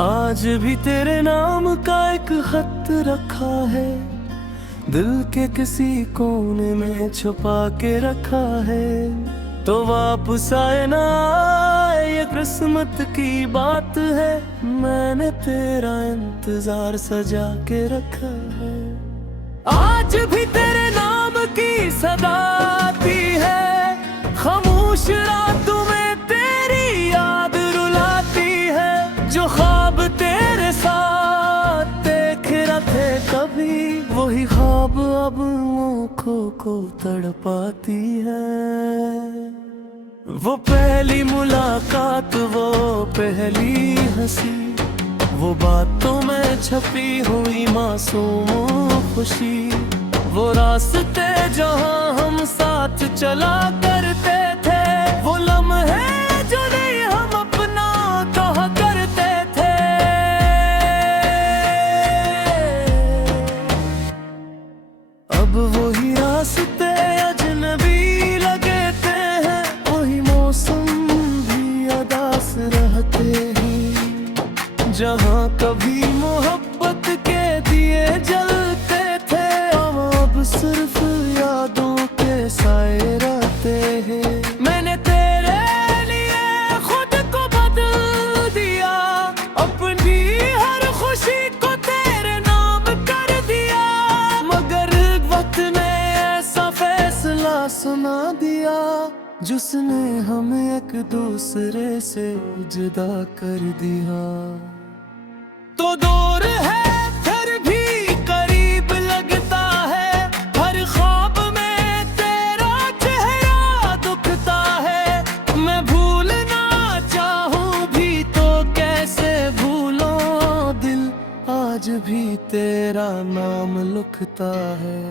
आज भी तेरे नाम का एक खत रखा है, दिल के किसी कोने में छुपा के रखा है। तो वापस आए ना आए ये किस्मत की बात है, मैंने तेरा इंतजार सजा के रखा है। आज भी तेरे नाम की सदा आती है, खामोश रातों में तेरी याद रुलाती है। जो ख्वाब तेरे साथ देख रखे कभी, वही ख्वाब अब आँखों को तड़पाती है। वो पहली मुलाकात, वो पहली हंसी, वो बातों में छपी हुई मासूम खुशी। वो रास्ते जहाँ हम साथ चला करते थे, वो लम्हे जो नहीं हम अपना कहा करते थे। अब वही रास्ते अजनबी लगते हैं, वही मौसम भी अदास रहते हैं। जहाँ कभी मोहब्बत के दिए जलते थे, अब सिर्फ यादों के साए रहते हैं। मैंने तेरे लिए खुद को बदल दिया, अपनी हर खुशी को तेरे नाम कर दिया। मगर वक्त ने ऐसा फैसला सुना दिया, जिसने हमें एक दूसरे से जुदा कर दिया। तो दूर है फिर भी करीब लगता है, हर ख्वाब में तेरा चेहरा दुखता है। मैं भूलना चाहूं भी तो कैसे भूलूं, दिल आज भी तेरा नाम लिखता है।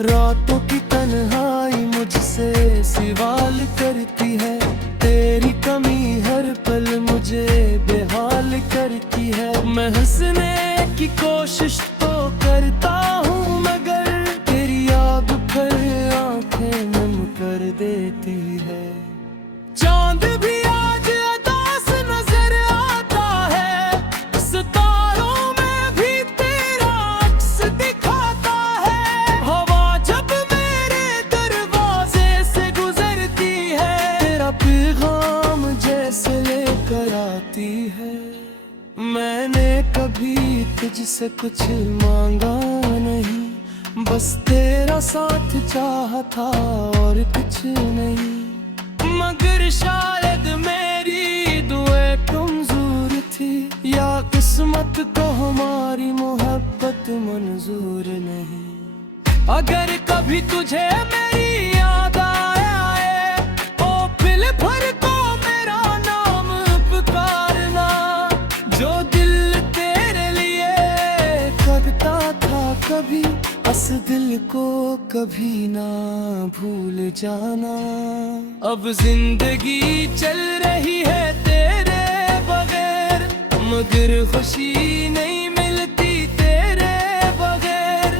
रातों की तन्हाई मुझसे सवाल करती है, तेरी कमी हर पल मुझे बेहाल करती है। मैं हंसने की कोशिश तो करता हूँ, मगर तेरी याद पर आंखें नम कर देती है। चांद भी आज उदास नजर आता है, सितारों में भी तेरा अक्स दिखाता है। हवा जब मेरे दरवाजे से गुजरती है, तेरा पैगाम जैसे लेकर आती है। मैंने कभी तुझसे कुछ मांगा नहीं, बस तेरा साथ चाहा था और कुछ नहीं। मगर शायद मेरी दुआएं कमजोर थी, या किस्मत को हमारी मोहब्बत मंजूर नहीं। अगर कभी तुझे मेरी याद आए, ओ पल भर को मेरा नाम पुकारना। जो दिल तेरे लिए करता था कभी, उस दिल को कभी ना भूल जाना। अब जिंदगी चल रही है तेरे बगैर, मगर खुशी नहीं मिलती तेरे बगैर।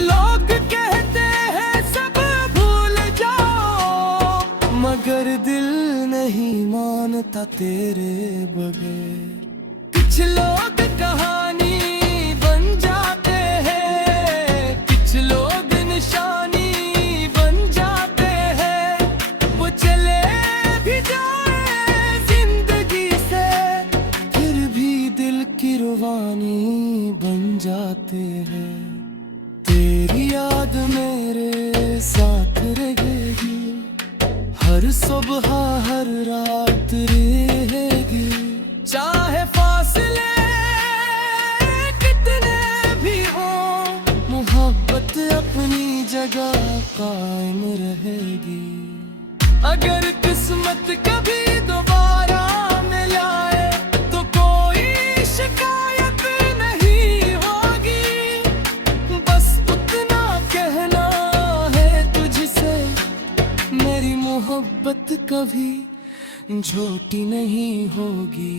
लोग कहते हैं सब भूल जाओ, मगर दिल नहीं मानता तेरे बगैर। कुछ लोग कहानी बन जाते हैं, कुछ लोग निशानी बन जाते हैं। वो चले भी जाए जिंदगी से, फिर भी दिल की रुबानी बन जाते हैं। तेरी याद मेरे साथ रहेगी, हर सुबह हर रात रहेगी। चाहे फासले कितने भी हों, मोहब्बत अपनी जगह कायम रहेगी। अगर किस्मत कभी दोबारा मिलाए, तो कोई शिकायत नहीं होगी। बस उतना कहना है तुझसे, मेरी मोहब्बत कभी झूठी नहीं होगी।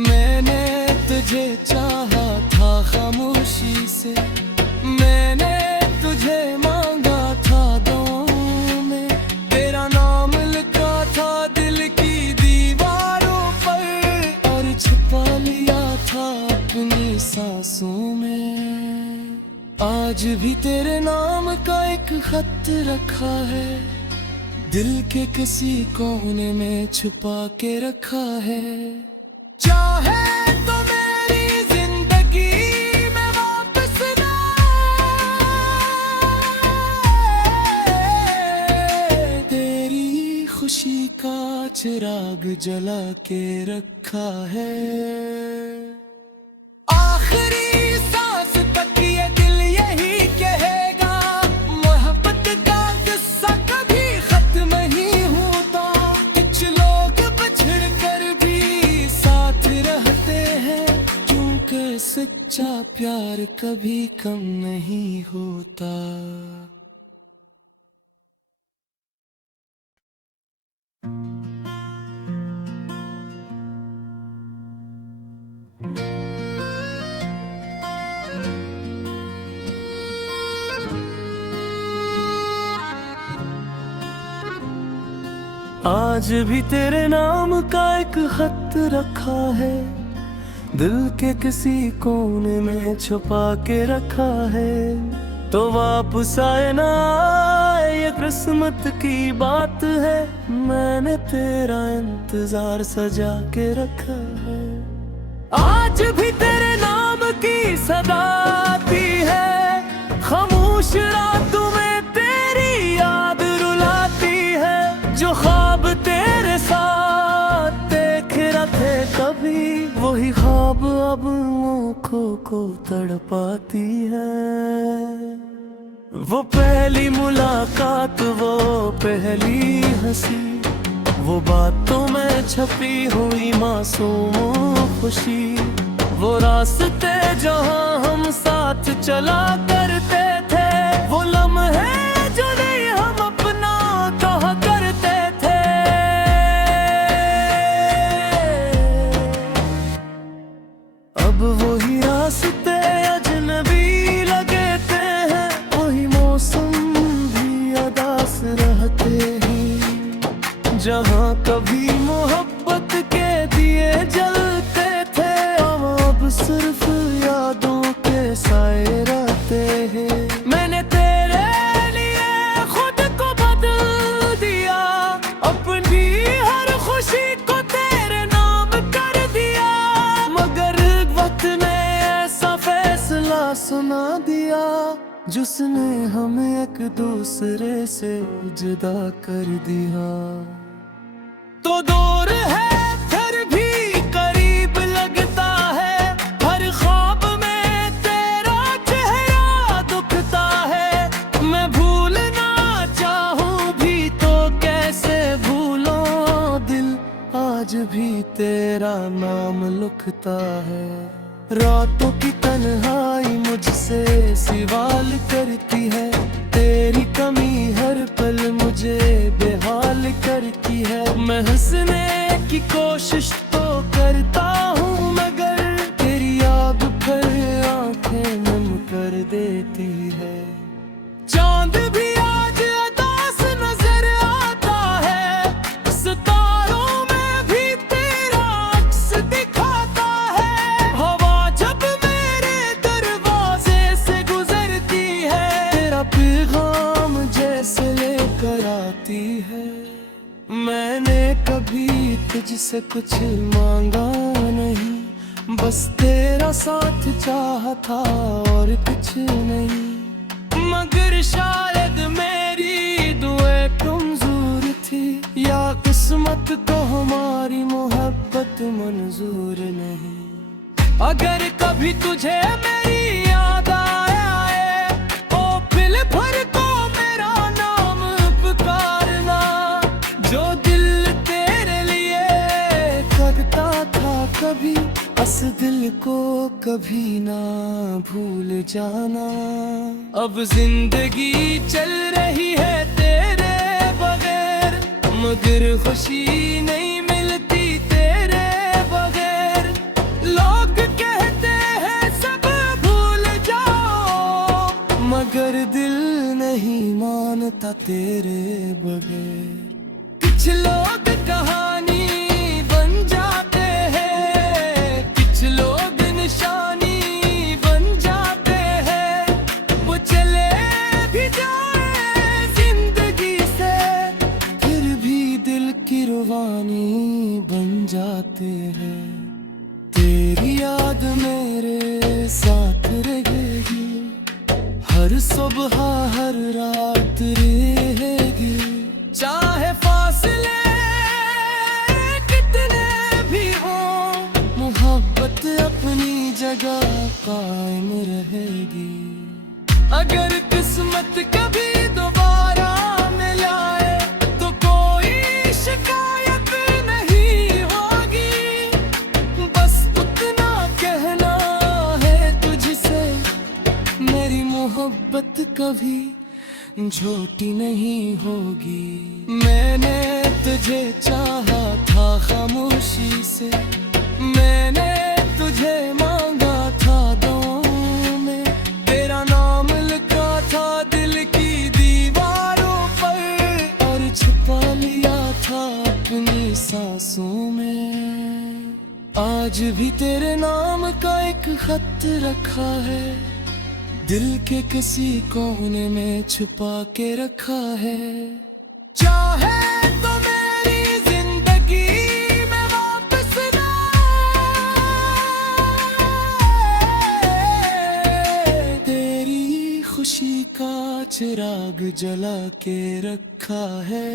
मैंने तुझे चाहा था खामोशी से, मैंने तुझे मांगा था दुआओं में। तेरा नाम लिखा था दिल की दीवारों पर, और छुपा लिया था अपनी सांसों में। आज भी तेरे नाम का एक खत रखा है, दिल के किसी कोने में छुपा के रखा है। चाहे तो मेरी जिंदगी में वापस ना आए, तेरी खुशी का चिराग जला के रखा है। आखिरी सांस तक ये दिल यही कहेगा, मोहब्बत का किस्सा कभी खत्म नहीं होता। कुछ लोग बिछड़ कर भी साथ रहते हैं, क्योंकि सच्चा प्यार कभी कम नहीं होता। आज भी तेरे नाम का एक खत रखा है, दिल के किसी कोने में छुपा के रखा है। तो वापस आए ना आए ये किस्मत की बात है, मैंने तेरा इंतजार सजा के रखा है। आज भी तेरे नाम की सदा आती है, खामोश रातों में तेरी याद रुलाती है। जो ख्वाब तेरे साथ देख रहे कभी, वही ख्वाब अब आँखों को तड़पाती है। वो पहली मुलाकात, वो पहली हंसी, वो बातों में छपी हुई मासूम खुशी। वो रास्ते जहाँ हम साथ चला करते थे, वो लम्हे जो नहीं हम अपना कहा करते थे। अब वही रास्ते अजनबी लगते हैं, वही मौसम भी अदास रहते हैं। जहाँ कभी मोहब्बत के दिए जलते थे, अब सिर्फ यादों के साए रहते हैं। मैंने तेरे लिए खुद को बदल दिया, अपनी हर खुशी को तेरे नाम कर दिया। मगर वक्त ने ऐसा फैसला सुना दिया, जिसने हमें एक दूसरे से जुदा कर दिया। तो दूर है फिर भी करीब लगता है, हर ख्वाब में तेरा चेहरा दुखता है। मैं भूलना चाहूं भी तो कैसे भूलूं, दिल आज भी तेरा नाम लिखता है। रातों की तन्हाई मुझसे सवाल करती है, तेरी कमी हर पल मुझे बेहाल करती है। मैं हंसने की कोशिश तो करता हूँ, मगर तेरी याद पर आंखें नम कर देती है। चांद भी आज उदास नजर आता है, सितारों में भी तेरा अक्स दिखाता है। हवा जब मेरे दरवाजे से गुजरती है, तेरा पैगाम जैसे लेकर आती है। मैंने कभी तुझसे कुछ मांगा नहीं, बस तेरा साथ चाहा था और कुछ नहीं। मगर शायद मेरी दुआएं कमजोर थी, या किस्मत को हमारी मोहब्बत मंजूर नहीं। अगर कभी तुझे मेरी याद आए, ओ पल भर को मेरा नाम पुकारना। जो दिल तेरे लिए करता था कभी, उस दिल को कभी ना भूल जाना। अब जिंदगी चल रही है तेरे बगैर, मगर खुशी नहीं मिलती तेरे बगैर। लोग कहते हैं सब भूल जाओ, मगर दिल नहीं मानता तेरे बगैर। कुछ लोग कहानी बन जाते हैं, कुछ लोग निशान साथ रहेगी, हर सुबह हर रात रहेगी। चाहे फासले कितने भी हो, मोहब्बत अपनी जगह कायम रहेगी। अगर किस्मत कभी दोबारा मिलाए तो कोई शिकायत नहीं होगी। बस उतना कहना है तुझसे, मेरी मोहब्बत कभी झूठी नहीं होगी। मैंने तुझे चाहा था खामोशी से, मैंने तुझे मांगा था दुआओं में, तेरा नाम लिखा था दिल की दीवारों पर और छुपा लिया था अपनी सांसों में। आज भी तेरे नाम का एक खत रखा है, दिल के किसी कोने में छुपा के रखा है। चाहे तो मेरी जिंदगी में वापस ना आए, तेरी खुशी का चिराग जला के रखा है।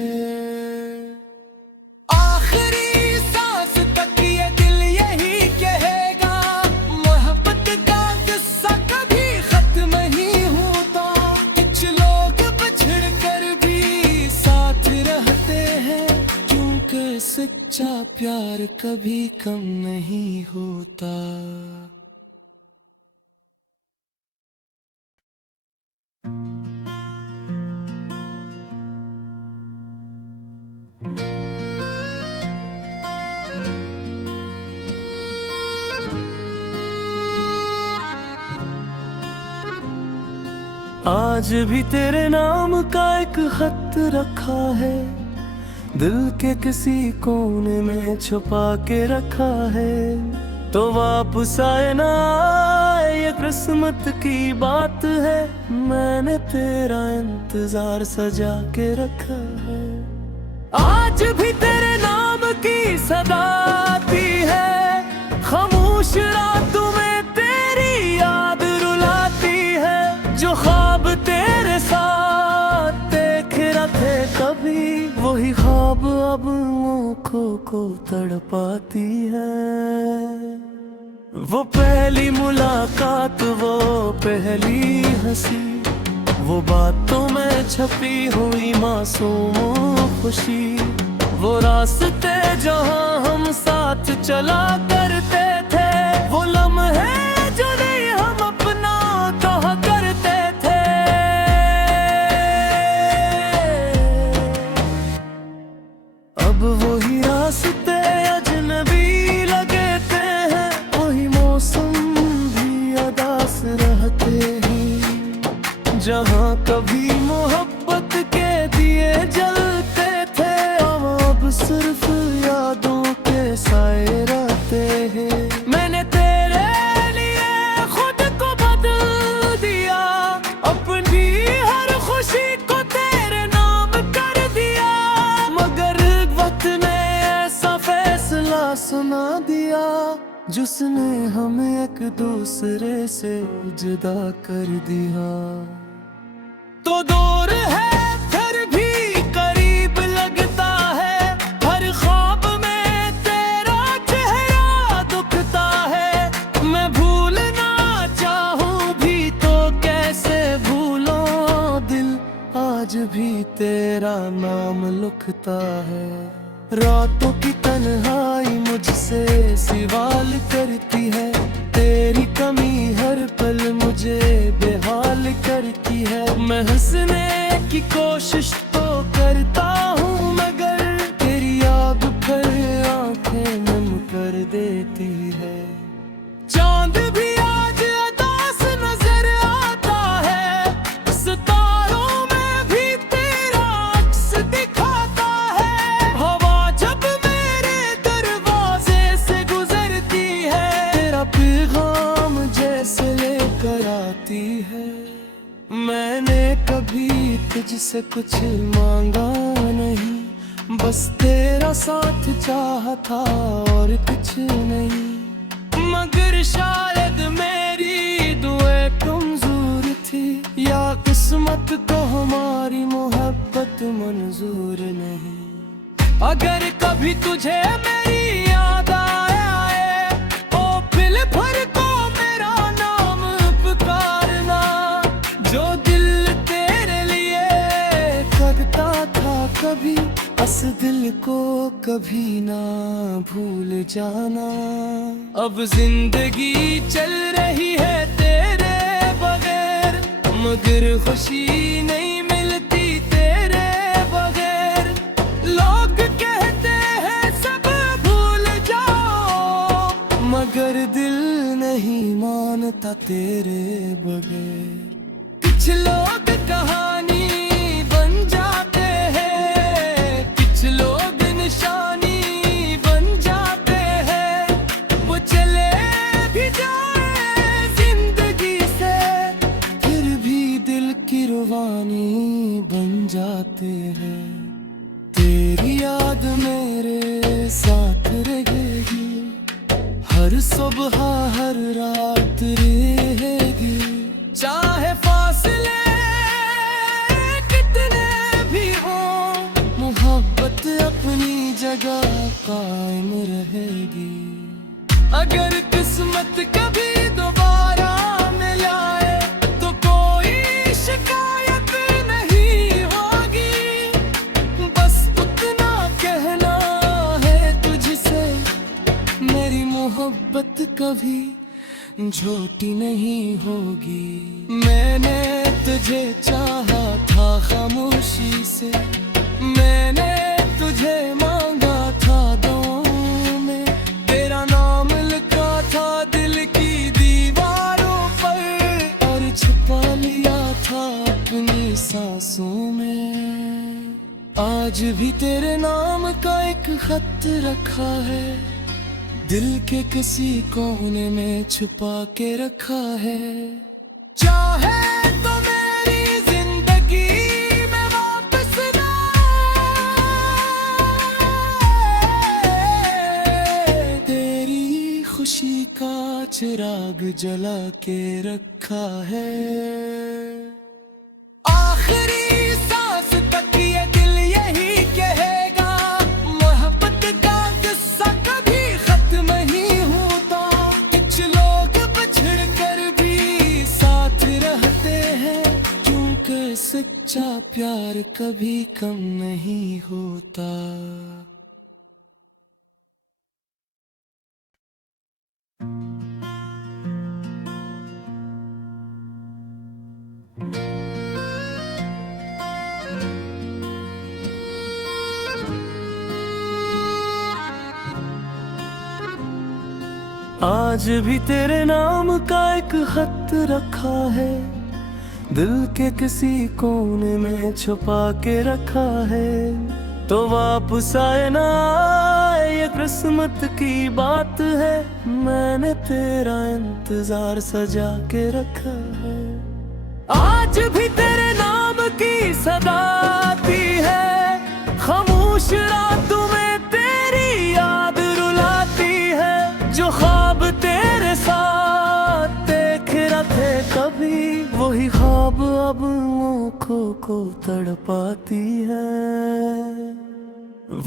आखिरी सांस तक ये दिल यही कहेगा, मोहब्बत का किस्सा कभी खत्म नहीं होता। कुछ लोग बिछड़ कर भी साथ रहते हैं, क्योंकि सच्चा प्यार कभी कम नहीं होता। आज भी तेरे नाम का एक खत रखा है, दिल के किसी कोने में छुपा के रखा है। तो वापस आए ना आए ये किस्मत की बात है, मैंने तेरा इंतजार सजा के रखा है। आज भी तेरे नाम की सदा आती है, खामोश रातों में तेरी याद रुलाती है। जो ख्वाब तेरे साथ देख रखे कभी, वही ख्वाब अब आँखों को तड़पाती है। वो पहली मुलाकात, वो पहली हंसी, वो बातों में छपी हुई मासूम खुशी, वो रास्ते जहाँ हम साथ चला करते थे, वो लम्हे जो नहीं हम अपना कहा करते थे। अब वही रास्ते अजनबी लगते हैं, वही मौसम भी अदास रहते हैं। जहाँ कभी मोहब्बत के दिए जलते थे, अब सिर्फ यादों के साए रहते हैं। मैंने तेरे लिए खुद को बदल दिया, अपनी हर खुशी को तेरे नाम कर दिया। मगर वक्त ने ऐसा फैसला सुना दिया, जिसने हमें एक दूसरे से जुदा कर दिया। तो दूर है फिर भी करीब लगता है, हर ख्वाब में तेरा चेहरा दुखता है। मैं भूलना चाहूं भी तो कैसे भूलूं, दिल आज भी तेरा नाम लिखता है। रातों की तन्हाई मुझसे सवाल करती है, तेरी कमी हर पल मुझे बेहाल करती है। मैं हंसने की कोशिश तो करता हूँ, मगर तेरी याद पर आंखें नम कर देती है। चांद भी आज उदास नजर आता है, सितारों में भी तेरा अक्स दिखाता है। हवा जब मेरे दरवाजे से गुजरती है, तेरा पैगाम जैसे लेकर आती है। मैंने कभी तुझसे कुछ मांगा नहीं, बस तेरा साथ चाहा था और कुछ नहीं। मगर शायद मेरी किस्मत को हमारी मोहब्बत मंजूर नहीं। अगर कभी तुझे मेरी याद आए ओ दिल भर को मेरा नाम पुकारना। जो दिल तेरे लिए करता था कभी, उस दिल को कभी ना भूल जाना। अब जिंदगी चल रही है तेरे बगैर, मगर खुशी नहीं मिलती तेरे बगैर। लोग कहते हैं सब भूल जाओ, मगर दिल नहीं मानता तेरे बगैर। कुछ लोग कहानी बन जाते हैं, कुछ लोग निशानी बन जाते हैं। वो चले भी जाए जिंदगी से, फिर भी दिल की रुबानी बन जाते हैं। तेरी याद मेरे साथ रहेगी, हर सुबह हर रात रहेगी। चाहे फासले कितने भी हों, मोहब्बत अपनी जगह कायम रहेगी। अगर किस्मत कभी दोबारा मिलाए तो कोई शिकायत नहीं होगी। बस उतना कहना है तुझसे, मेरी मोहब्बत कभी झूठी नहीं होगी। मैंने तुझे चाहा था खामोशी से, मैंने तुझे मांगा था दुआओं में। तेरा नाम लिखा था दिल की दीवारों पर, और छुपा लिया था अपनी सांसों में। आज भी तेरे नाम का एक खत रखा है, दिल के किसी कोने में छुपा के रखा है। चाहे तो मेरी जिंदगी में वापस ना आए, तेरी खुशी का चिराग जला के रखा है। आखिरी सांस तक ये दिल यही कहेगा, मोहब्बत का किस्सा कभी खत्म नहीं होता। कुछ लोग बिछड़ कर भी साथ रहते हैं, क्योंकि सच्चा प्यार कभी कम नहीं होता। आज भी तेरे नाम का एक खत रखा है, दिल के किसी कोने में छुपा के रखा है। तो वापस आए ना आए ये किस्मत की बात है, मैंने तेरा इंतजार सजा के रखा है। आज भी तेरे नाम की सदा आती है, खामोश रातों में तेरी याद रुलाती है। जो ख्वाब तेरे साथ देख रहे थे कभी, वही ख्वाब अब आँखों को तड़पाती है।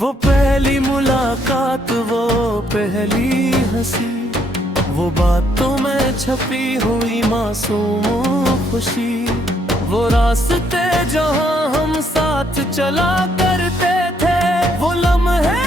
वो पहली मुलाकात, वो पहली हंसी, वो बातों में छपी हुई मासूम खुशी। वो रास्ते जहाँ हम साथ चला करते थे, वो लम्हे